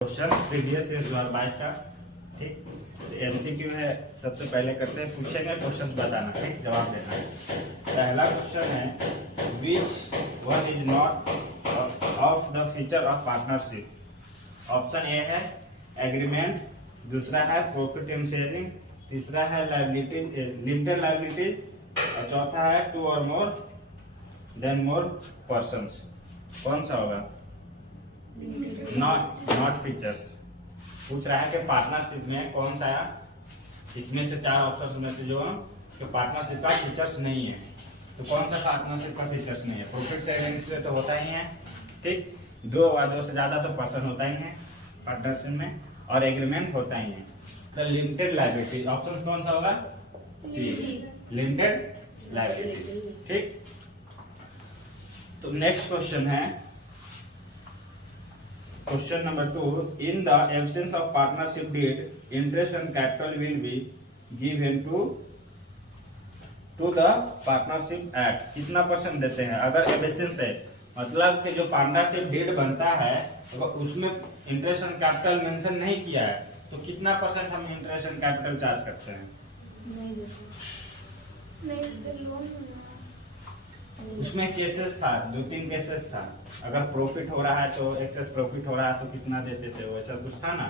Question previous year 2022 का। ठीक, MCQ है। सबसे पहले करते हैं, पूछेंगे क्वेश्चन बताना, ठीक, जवाब देना है। पहला क्वेश्चन है which one is not of the feature of partnership. Option A है एग्रीमेंट, दूसरा है प्रॉफिट एंड शेयरिंग, तीसरा है लायबिलिटी लिमिटेड लायबिलिटी और चौथा है टू और मोर देन मोर पर्संस। कौन सा होगा? Not features. पूछ रहा है कि पार्टनरशिप में कौन सा इसमें से चार ऑप्शन में से जो पार्टनरशिप का फीचर्स नहीं है, तो कौन सा पार्टनरशिप का फीचर्स नहीं है? प्रॉफिट शेयरिंग से तो होता ही है, ठीक, दो से ज्यादा तो पर्सन होता ही है पार्टनरशिप में, और एग्रीमेंट होता ही है। तो लिमिटेड लायबिलिटी ऑप्शन कौन सा होगा? C, limited liability. ठीक, तो नेक्स्ट क्वेश्चन है question number 2। In the absence of partnership deed interest and capital will be given to the partnership act. कितना परसेंट देते हैं? अगर एब्सेंस है मतलब कि जो पार्टनरशिप डीड बनता है तो उसमें इंटरेस्ट एंड कैपिटल मेंशन नहीं किया है, तो कितना परसेंट हम इंटरेस्ट एंड कैपिटल चार्ज करते हैं? उसमें केसेस था, 2-3 केसेस था। अगर प्रॉफिट हो रहा है तो एक्सेस प्रॉफिट हो रहा है तो कितना देते थे, वैसा कुछ था ना,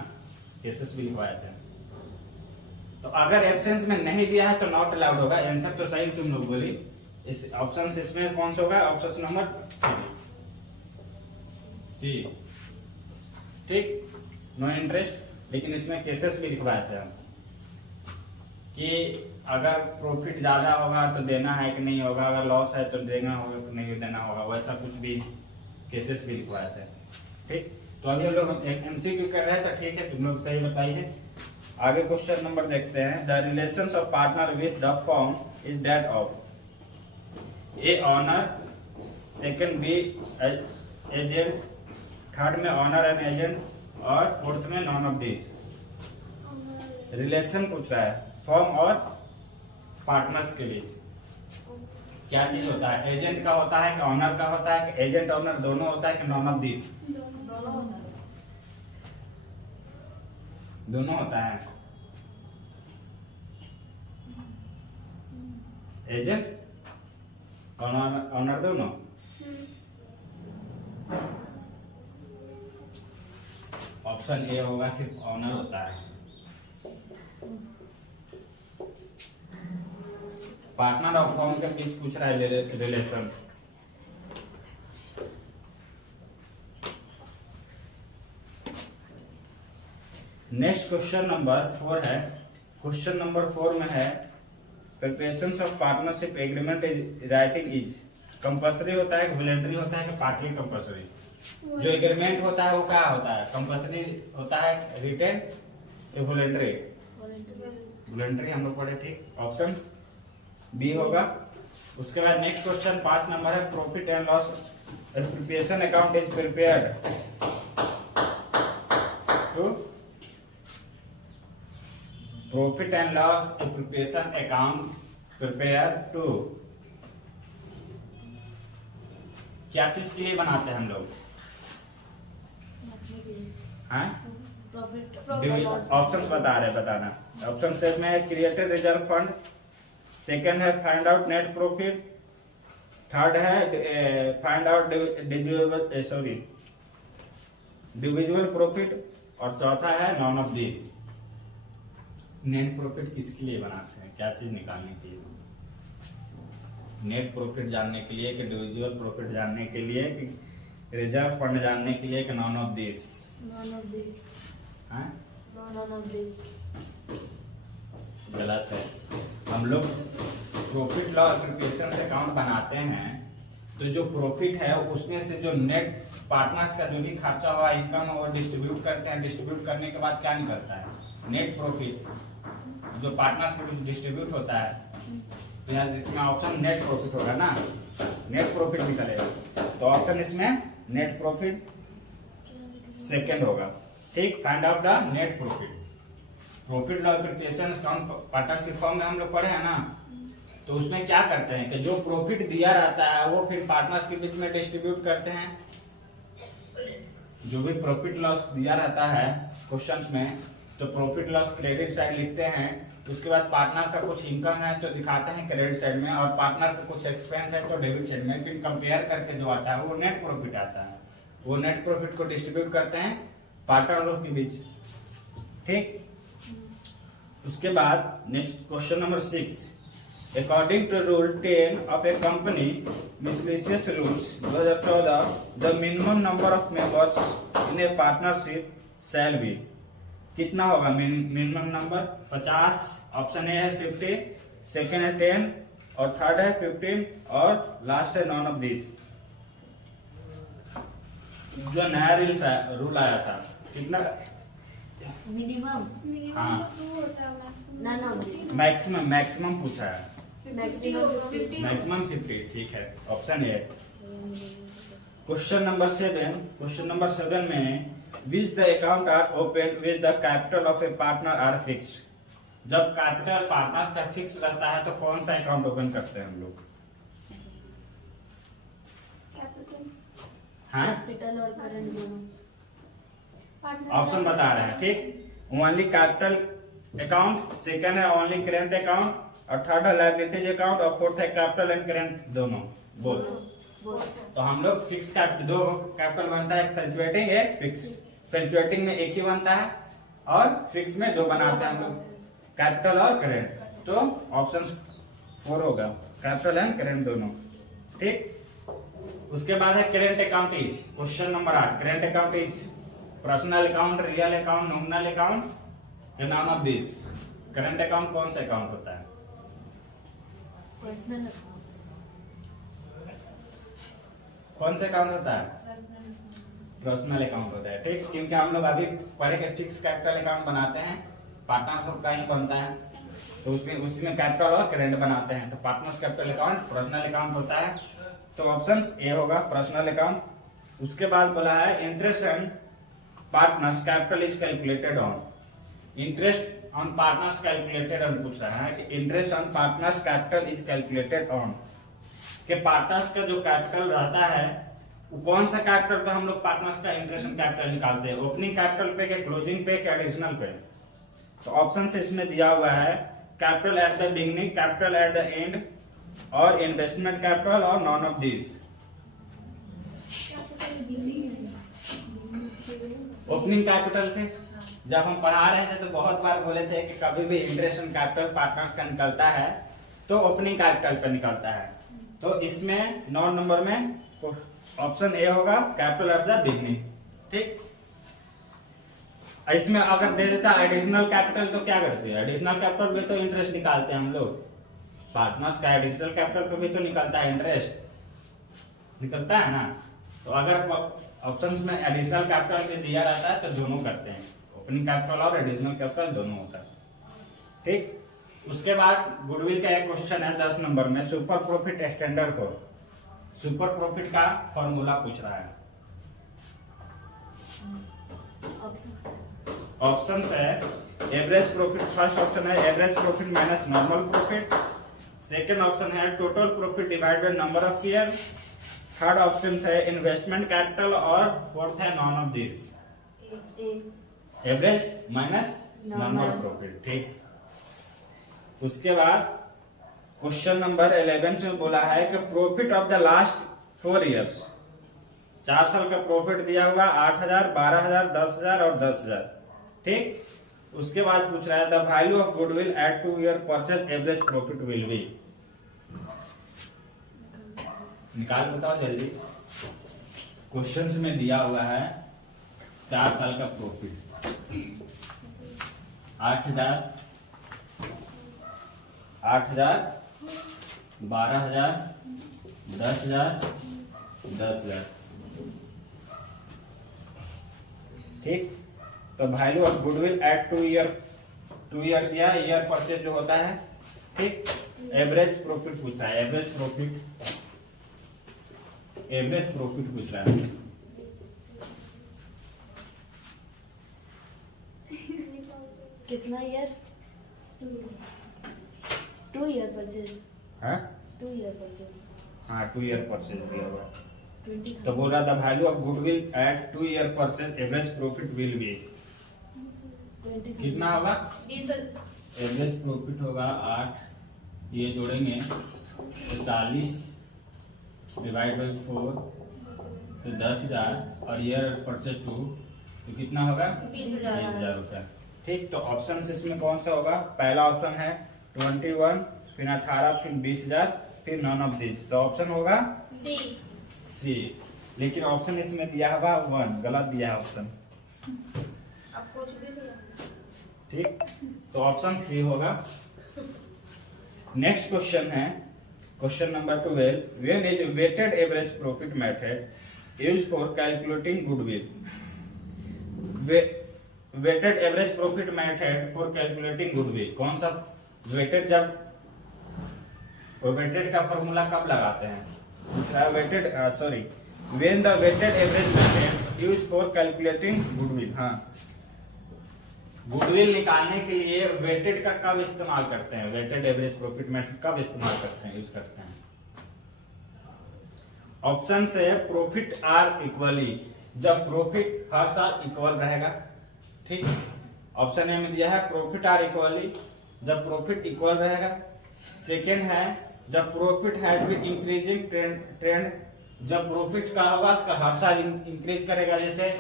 केसेस भी लिखवाए थे। तो अगर एब्सेंस में नहीं दिया है तो नॉट अलाउड होगा। आंसर तो सही तुम लोग बोली। इस ऑप्शन इसमें कौन सा होगा? ऑप्शन नंबर 3 सी, ठीक, नो इंटरेस्ट। लेकिन इसमें केसेस भी लिखवाए थे हम कि अगर प्रॉफिट ज्यादा होगा तो देना है कि नहीं होगा, अगर लॉस है तो देना होगा कि नहीं देना होगा, वैसा कुछ भी केसेस भी लिखवाए थे। ठीक, तो अभी हम लोग एमसीक्यू कर रहे हैं, तो ठीक है, तुम लोग सही बताइए। आगे क्वेश्चन नंबर देखते हैं। The relations of partner with the firm is that of a owner, second B agent, third में ऑनर एंड एजेंट और फोर्थ में नॉन ऑफ दिस। रिलेशन पूछ रहा है फर्म और पार्टनर्स के बीच क्या चीज होता है? एजेंट का होता है कि ऑनर का होता है कि एजेंट ऑनर दोनों होता है कि नॉन ऑफ दिस? दोनों होता है। एजेंट ऑनर दोनों। ऑप्शन ए होगा, सिर्फ ऑनर होता है। पार्टनर और फर्म के बीच पूछ रहा है रिलेशंस। नेक्स्ट क्वेश्चन नंबर 4 है। क्वेश्चन नंबर 4 में है preparation of partnership agreement is writing is compulsory होता है, वॉलंटरी होता है कि पार्टली कंपल्सरी? जो एग्रीमेंट होता है वो क्या होता है? कंपल्सरी होता है, रिटेन या वॉलंटरी? वॉलंटरी हम लोग पढ़े, ठीक। ऑप्शंस बी होगा। उसके बाद नेक्स्ट क्वेश्चन 5 नंबर है profit and loss preparation account is prepared to profit and loss preparation account prepare to क्या चीज के लिए बनाते हैं हम लोग? ऑप्शंस बता रहे, बताना। ऑप्शन से में क्रिएटेड रिजर्व फंड, सेकेंड है find out net profit, third है फाइंड आउट डिविजिबल प्रॉफिट और चौथा है none of this. Net profit किसके लिए बनाते हैं? क्या चीज निकालने के लिए? नेट प्रॉफिट जानने के लिए कि डिविजिबल प्रॉफिट जानने के लिए कि रिजर्व फंड जानने के लिए कि non of this? Non of this. Non of this गलत है। हम लोग प्रॉफिट लॉस प्रिपरेशन से अकाउंट बनाते हैं तो जो प्रॉफिट है उसमें से जो नेट पार्टनर्स का जो भी खर्चा हुआ, इनकम हो, डिस्ट्रीब्यूट करते हैं। डिस्ट्रीब्यूट करने के बाद क्या निकलता है? नेट प्रॉफिट जो पार्टनर्स को डिस्ट्रीब्यूट होता है। तो यार इसमें ऑप्शन नेट प्रॉफिट होगा ना, नेट प्रॉफिट निकलेगा। तो ऑप्शन इसमें नेट प्रॉफिट सेकेंड होगा, ठीक। Find out the net profit. Profit loss preparation account partnership form में हम लोग पढ़े हैं ना, तो उसमें क्या करते हैं कि जो प्रॉफिट दिया रहता है वो फिर पार्टनर्स के बीच में डिस्ट्रीब्यूट करते हैं। जो भी प्रॉफिट लॉस दिया रहता है क्वेश्चंस में, तो प्रॉफिट लॉस क्रेडिट साइड लिखते हैं, उसके बाद पार्टनर का कुछ इनकम है तो दिखाते हैं क्रेडिट साइड में, और पार्टनर का कुछ एक्सपेंस है तो डेबिट साइड में, फिर कंपेयर करके जो आता है वो नेट प्रॉफिट आता है। वो नेट प्रॉफिट को डिस्ट्रीब्यूट करते हैं पार्टनरों के बीच। ठीक, उसके बाद next question number 6, according to rule 10 of a company miscellaneous rules 2014, the minimum number of members in a partnership shall be. कितना होगा मिनिमम नंबर? 50, ऑप्शन ए है 50, सेकेंड है 10 और थर्ड है 15 और लास्ट है नॉन ऑफ दिस। जो नया रूल आया था कितना? मिनिमम हाँ, नन ऑफ दिस, मैक्सिमम पूछा है, मैक्सिमम 50। ठीक है, ऑप्शन ए। क्वेश्चन नंबर 7 में which the account are open with the capital of a partner are fixed. जब कैपिटल पार्टनर्स का फिक्स रहता है तो कौन सा अकाउंट ओपन करते हैं हम लोग? हाँ, कैपिटल और करंट दोनों। ऑप्शन बता रहे हैं। ठीक, ओनली कैपिटल अकाउंट, सेकंड है ओनली करेंट अकाउंट, और थर्ड है लायबिलिटीज अकाउंट, और फोर्थ है कैपिटल एंड करेंट दोनों, बोथ। तो हम लोग फिक्स कैपिटल, दो कैपिटल बनता है, फ्लक्चुएटिंग एक फिक्स। फ्लक्चुएटिंग में एक ही बनता है और फिक्स में दो बनाते हैं हम लोग, कैपिटल और करेंट। तो ऑप्शन 4 होगा, कैपिटल एंड करेंट दोनों। ठीक, उसके बाद है current account is, question number 8, current account is personal account, real account, nominal account, non of this. Current account कौन सा अकाउंट होता है? पर्सनल कौन सा अकाउंट होता है? पर्सनल अकाउंट होता है। ठीक, क्योंकि हम लोग अभी पढ़े के फिक्स कैपिटल अकाउंट बनाते हैं, पार्टनरशिप का ही बनता है, तो उसमें कैपिटल और करेंट बनाते हैं, तो partners capital account personal account होता है। तो ऑप्शन ए होगा पर्सनल अकाउंट। उसके बाद बोला है interest on partners capital is calculated on. Interest on partners calculated on पूछ रहा है कि interest on partners capital is calculated on, कि पार्टनर्स का जो कैपिटल रहता है वो कौन सा कैपिटल पे हम लोग पार्टनर्स का इंटरेस्ट ऑन कैपिटल निकालते हैं? ओपनिंग कैपिटल पे, के क्लोजिंग पे, के एडिशनल पे? तो ऑप्शन से इसमें दिया हुआ है capital at the beginning, capital at the end, और इन्वेस्टमेंट कैपिटल, और non of this. Opening capital पे जब हम पढ़ा रहे थे तो बहुत बार बोले थे कि कभी भी इंटरेस्ट ऑन कैपिटल पार्टनर्स का निकलता है तो ओपनिंग कैपिटल पे निकलता है। तो इसमें 9 नंबर में ऑप्शन ए होगा, कैपिटल एट द बिगिनिंग। ठीक, इसमें अगर दे देता एडिशनल कैपिटल तो क्या करते हैं? एडिशनल कैपिटल पे तो इंटरेस्ट निकालते हैं हम लोग, पार्टनर्स का एडिशनल कैपिटल पे भी तो निकलता है, इंटरेस्ट निकलता है ना। तो अगर ऑप्शंस में एडिशनल कैपिटल पे दिया रहता है तो दोनों करते हैं, ओपनिंग कैपिटल और एडिशनल कैपिटल दोनों होता है। ठीक, उसके बाद गुडविल का एक क्वेश्चन है 10 नंबर में, super profit standard for. Super profit का फॉर्मूला पूछ रहा है। ऑप्शन है एवरेज प्रॉफिट, फर्स्ट ऑप्शन है average profit minus normal profit, second option है total profit divide by number of year, third option है इन्वेस्टमेंट कैपिटल, और फोर्थ है none of this. Average minus normal profit. ठीक, उसके बाद question number 11 में बोला है कि profit of the last 4 years, 4 साल का प्रॉफिट दिया हुआ 8,000, 12,000, 10,000 और 10,000। ठीक, उसके बाद पूछ रहा है the value of goodwill at 2 year purchase average profit will be. निकाल बताओ जल्दी। क्वेश्चंस में दिया हुआ है 4 साल का प्रॉफिट 8,000, 12,000, 10,000, 10,000। ठीक, तो value of goodwill at 2 year दिया, ईयर परचेज जो होता है। ठीक, एवरेज प्रॉफिट पूछ रहा है, एवरेज प्रॉफिट पूछ रहा है। कितना ईयर? 2 year purchase. हाँ 2 ईयर परचेज। हाँ, 2 ईयर परचेज दिया हुआ। 20,000. तो बोल रहा था value of goodwill at 2 year purchase average profit will be 20,000. कितना होगा? 20,000. एवरेज प्रॉफिट होगा 8, ये जोड़ेंगे तो 40 डिवाइड बाई 4 तो 10,000 और ईयर परचेज 2 तो कितना होगा? 20,000 रुपया। ठीक, तो ऑप्शन इसमें कौन सा होगा? पहला ऑप्शन है 21, फिर 18, फिर 20,000, फिर नॉन ऑफ दिस। तो ऑप्शन होगा C. सी। लेकिन ऑप्शन इसमें दिया हुआ 1, गलत दिया है ऑप्शन। आप कुछ भी दिया. ठीक, तो ऑप्शन सी होगा। नेक्स्ट क्वेश्चन है question number 12। When is weighted average profit method used for calculating goodwill? Weighted average profit method for calculating goodwill कौन सा? वेटेड जब वेटेड का फॉर्मूला कब लगाते हैं? Weighted sorry when the weighted average method used for calculating goodwill. हाँ, goodwill निकालने के लिए वेटेड का कब इस्तेमाल करते हैं? वेटेड एवरेज प्रॉफिट मेथड कब इस्तेमाल करते हैं, यूज करते हैं? ऑप्शन से प्रॉफिट आर इक्वली, जब प्रॉफिट हर साल इक्वल रहेगा। ठीक, ऑप्शन ए में दिया है प्रॉफिट आर इक्वली, जब प्रॉफिट इक्वल रहेगा। सेकेंड है जब profit has been increasing trend, जब प्रॉफिट का होगा तो हर साल इंक्रीज करेगा। जैसे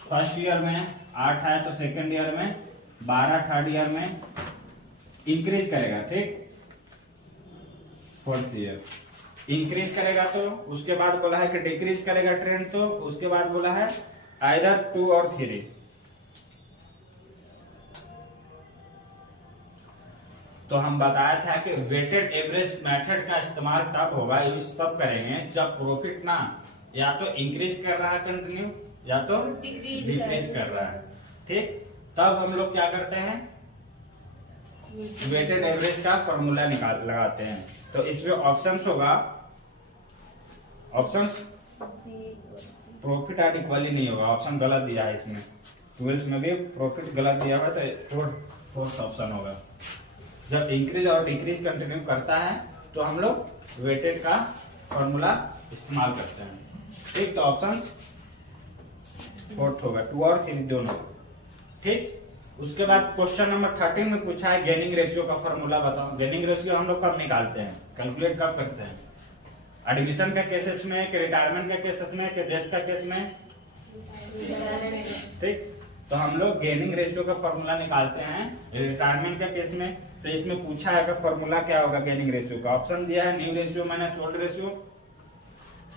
फर्स्ट ईयर में 8 है तो सेकेंड ईयर में 12, थर्ड ईयर में इंक्रीज करेगा। ठीक, फोर्थ ईयर इंक्रीज करेगा। तो उसके बाद बोला है कि डिक्रीज करेगा ट्रेंड, तो उसके बाद बोला है आइदर 2 और 3। तो हम बताया था कि वेटेड एवरेज मेथड का इस्तेमाल तब होगा, यूज तब करेंगे जब प्रॉफिट ना या तो इंक्रीज कर रहा है कंटिन्यू या तो डिक्रीज कर रहा है। ठीक, तब हम लोग क्या करते हैं? वेटेड एवरेज का फॉर्मूला लगाते हैं। तो इसमें ऑप्शंस होगा, ऑप्शंस प्रॉफिट आर इक्वली नहीं होगा, ऑप्शन गलत दिया है इसमें। 12 में भी प्रॉफिट गलत दिया हुआ है तो फोर्थ ऑप्शन होगा। जब इंक्रीज और डिक्रीज कंटिन्यू करता है तो हम लोग वेटेड का फॉर्मूला इस्तेमाल करते हैं। ठीक, तो ऑप्शंस फोर्थ होगा, 2 और 3 दोनों। ठीक, उसके बाद क्वेश्चन नंबर 13 में पूछा है गेनिंग रेशियो का फॉर्मूला बताओ। गेनिंग रेशियो हम लोग कब निकालते हैं, कैलकुलेट कब करते हैं? एडमिशन का केसेस में, कि रिटायरमेंट का केसेस में, कि डेथ का केस में? ठीक, तो हम लोग गेनिंग रेशियो का फॉर्मूला निकालते हैं रिटायरमेंट का केस में। तो इसमें पूछा है कि फॉर्मूला क्या होगा गेनिंग रेशियो का। ऑप्शन दिया है new ratio minus old ratio,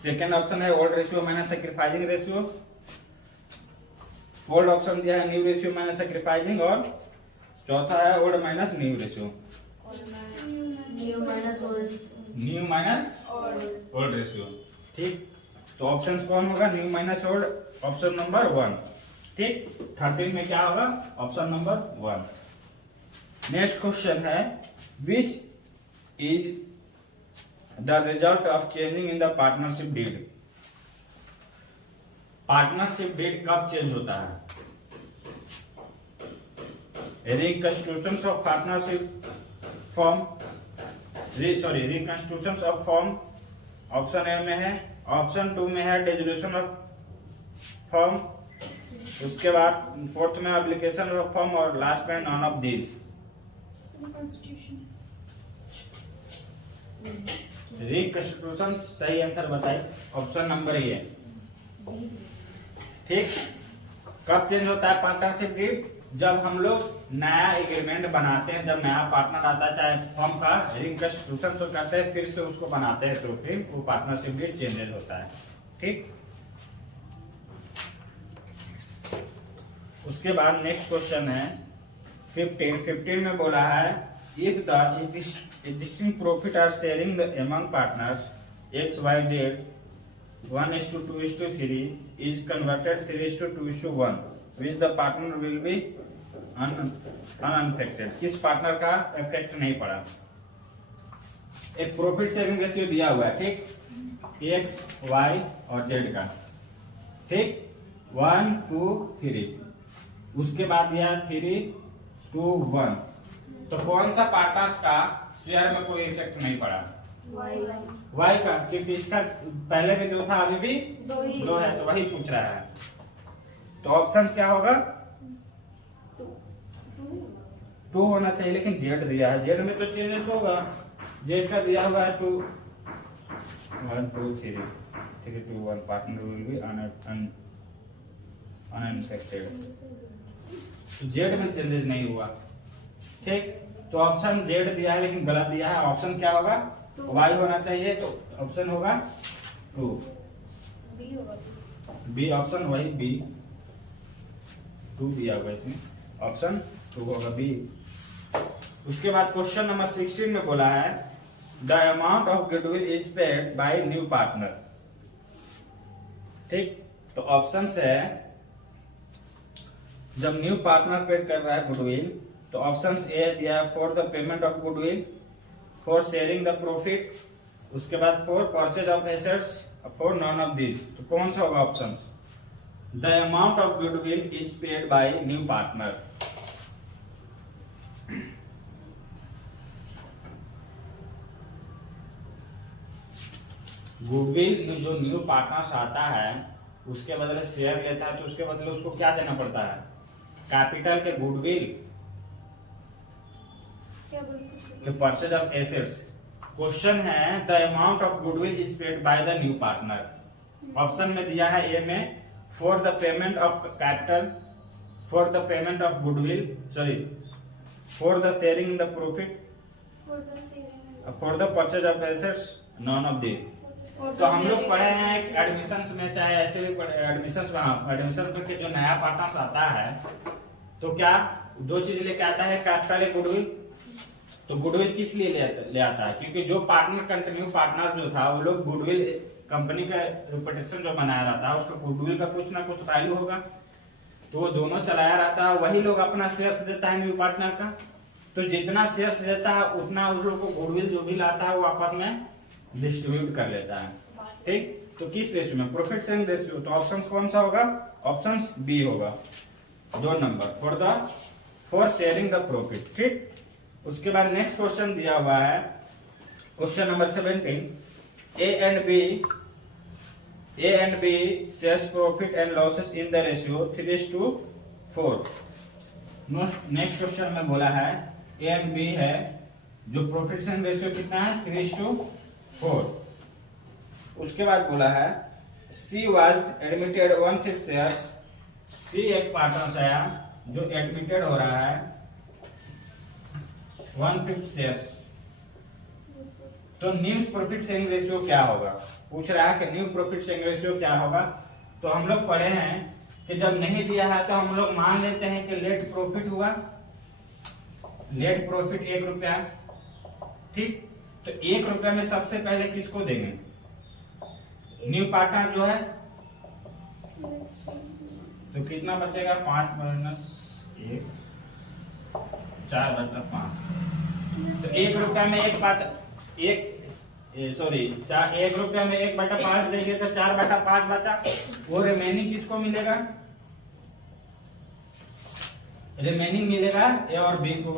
second option है old ratio minus sacrificing ratio, fourth option दिया है न्यू रेशियो माइनस सैक्रिफाइसिंग, और चौथा है old minus new ratio, new minus old ratio. ठीक, तो ऑप्शन कौन होगा? New minus old, option number 1। ठीक, 13 में क्या होगा? Option number 1। नेक्स्ट क्वेश्चन है which is the result of changing in the partnership deed? Partnership deed कब चेंज होता है? Reconstitution of partnership form, reconstitution of form option A में है, ऑप्शन 2 में है डिसोल्यूशन ऑफ फॉर्म, उसके बाद फोर्थ में एप्लीकेशन ऑफ फॉर्म, और लास्ट में नॉन ऑफ दिस। रिकंस्टिट्यूशन सही आंसर बताइए, ऑप्शन नंबर ए है। ठीक, कब चेंज होता है पार्टनरशिप डीड? जब हम लोग नया एग्रीमेंट बनाते हैं, जब नया पार्टनर आता है, चाहे फर्म का रिकंस्टिट्यूशन जो करते हैं फिर से उसको बनाते हैं, तो फिर वो पार्टनरशिप डीड चेंजेस होता है। ठीक, उसके बाद नेक्स्ट क्वेश्चन है 15 में बोला है if the existing profit are sharing the among partners X, Y, Z 1:2:3 is converted 3:2:1 which the partner will be unaffected? किस पार्टनर का इफेक्ट नहीं पड़ा? एक प्रॉफिट शेयरिंग रेशियो दिया हुआ है, ठीक, X, Y और Z का। ठीक, 1, 2, 3, उसके बाद दिया 3, 2, 1। तो कौन सा पार्टनर्स का शेयर में कोई इफेक्ट नहीं पड़ा? वाई वाई का, क्योंकि इसका पहले में जो था अभी भी दो ही 2 है, तो वही पूछ रहा है। तो ऑप्शन क्या होगा? 2 होना चाहिए, लेकिन जेड दिया है, जेड में तो चेंजेस होगा। जेड का दिया हुआ है 2 1 2 3 3 2 1 पार्टनर विल बी अनइंफेक्टेड। तो जेड में चेंजेस नहीं हुआ, ठीक। तो ऑप्शन जेड दिया है लेकिन गलत दिया है। ऑप्शन क्या होगा? वाई होना चाहिए, तो ऑप्शन होगा 2 बी होगा। बी, ऑप्शन वही बी 2 दिया हुआ इसमें, ऑप्शन 2 होगा बी। उसके बाद क्वेश्चन नंबर 16 में बोला है the amount of goodwill is paid by new partner, ठीक। तो ऑप्शन है जब न्यू पार्टनर पेड कर रहा है गुडविल, तो ऑप्शन ए दिया है for the payment of goodwill, for sharing the profit, उसके बाद for purchase of assets, for non of this. तो कौन सा होगा option? The amount of goodwill is paid by new partner. Goodwill जो न्यू पार्टनर्स आता है उसके बदले शेयर लेता है, तो उसके बदले उसको क्या देना पड़ता है? कैपिटल के गुडविल के परचेज ऑफ एसेट्स। क्वेश्चन है the amount of goodwill is paid by the new partner. Option में दिया है ए में for the payment of capital, for the payment of goodwill, sorry for the sharing the profit, for the purchase of assets, non of this. तो हम लोग पढ़े हैं admission में, चाहे ऐसे भी पढ़े एडमिशन के जो नया पार्टनर्स आता है तो क्या 2 चीज लेके आता है, कैपिटल है गुडविल। तो गुडविल किस लिए ले आता है? क्योंकि जो पार्टनर कंटिन्यू पार्टनर जो था वो लोग गुडविल कंपनी का रिपुटेशन जो बनाया रहता है उसका गुडविल का कुछ ना कुछ वैल्यू होगा, तो वो दोनों चलाया रहता है। वही लोग अपना शेयर्स देता है न्यू पार्टनर का, तो जितना शेयर्स देता है उतना उस लोग को गुडविल जो भी लाता है वो आपस में डिस्ट्रीब्यूट कर लेता है, ठीक। तो किस रेशियो में? Profit sharing ratio. तो ऑप्शन कौन सा होगा? ऑप्शन बी होगा, 2 number for sharing the profit, ठीक। उसके बाद नेक्स्ट क्वेश्चन दिया हुआ है question number 17 A and B shares profit and losses in the ratio 3:4। Next question में बोला है ए एंड बी है, जो प्रॉफिट शेयरिंग रेशियो कितना है? 3:4। उसके बाद बोला है सी वाज एडमिटेड 1/5 शेयर्स। सी एक पार्टनर आया जो एडमिटेड हो रहा है 1/5 शेयर्स। तो न्यू प्रॉफिट शेयरिंग रेशियो क्या होगा? पूछ रहा है कि न्यू प्रॉफिट शेयरिंग रेशियो क्या होगा। तो हम लोग पढ़े हैं कि जब नहीं दिया है तो हम लोग मान लेते हैं कि लेट प्रॉफिट हुआ, लेट प्रॉफिट 1 रुपया, ठीक। तो 1 रुपया में सबसे पहले किसको देंगे? न्यू पार्टनर जो है। तो कितना बचेगा? 5 - 1 4/5। तो 1 रुपया में 1 रुपया में 1/5 देंगे तो 4/5 बचा। वो रिमेनिंग किसको मिलेगा? रिमेनिंग मिलेगा ए और बी को।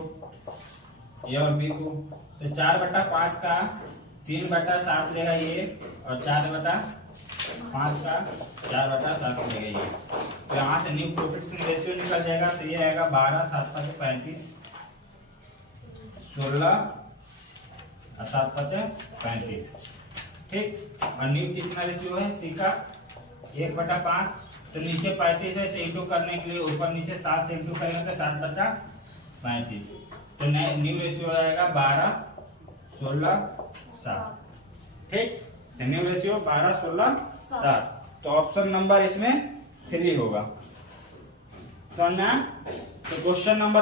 तो 4/5 का 3/7 लेगा ये, और 4/5 का 4/7 लेगा ये। तो यहाँ से न्यू प्रॉफिट शेयरिंग रेशियो निकल जाएगा। तो ये आएगा 12 7 5 35 16 और 7 5 35, ठीक। और न्यू कितना रेशियो है? सी का 1/5। तो नीचे 35 है तो इंटू करने के लिए ऊपर नीचे 7 से इंटू करेंगे तो 7/35। तो न्यू रेशियो आएगा 12 16 7, ठीक। तो न्यू रेशियो 12 16 7। तो ऑप्शन नंबर इसमें 3 होगा। समझ में? तो क्वेश्चन नंबर